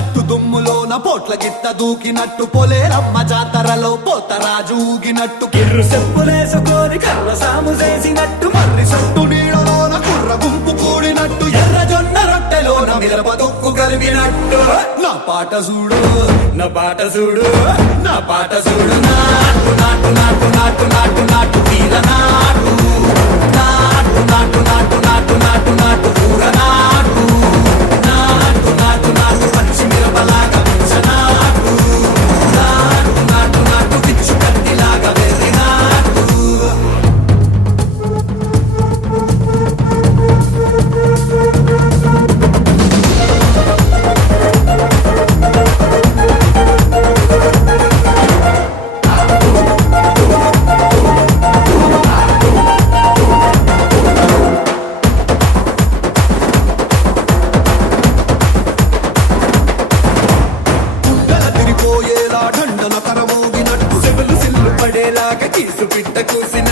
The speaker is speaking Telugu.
గట్టు దుమ్ములోన పోట్ల గిత్త దూకినట్టు పొలేరమ్మ జాతరలో పోతరాజు ఊగినట్టు కిర్రు చెప్పులేసుకొని కర్ర సాము చేసినట్టు మర్రి సొట్టు నీడలోన కుర్ర గుంపు కూడినట్టు ఎర్ర జొన్న రొట్టెలోన మిరప దొక్కు కలిపినట్టు నా పాట చూడు నా పాట చూడు నా పాట చూడు నాటు నాటు నాటు నాటు నాటు నాటు వీర నాటు నాటు నాటు నాటు నాటు నాటు నాటు ఊర నాటు నాటు నాటు నాటు పచ్చి మిరపలాగా పిచ్చ నాటు నాటు నాటు నాటు పిచ్చు కత్తిలాగా వెర్రి నాటు దండన కరమోగినట్టు సెవెలు సిల్లు పడేలాగా కీసు పిట్ట కూసిన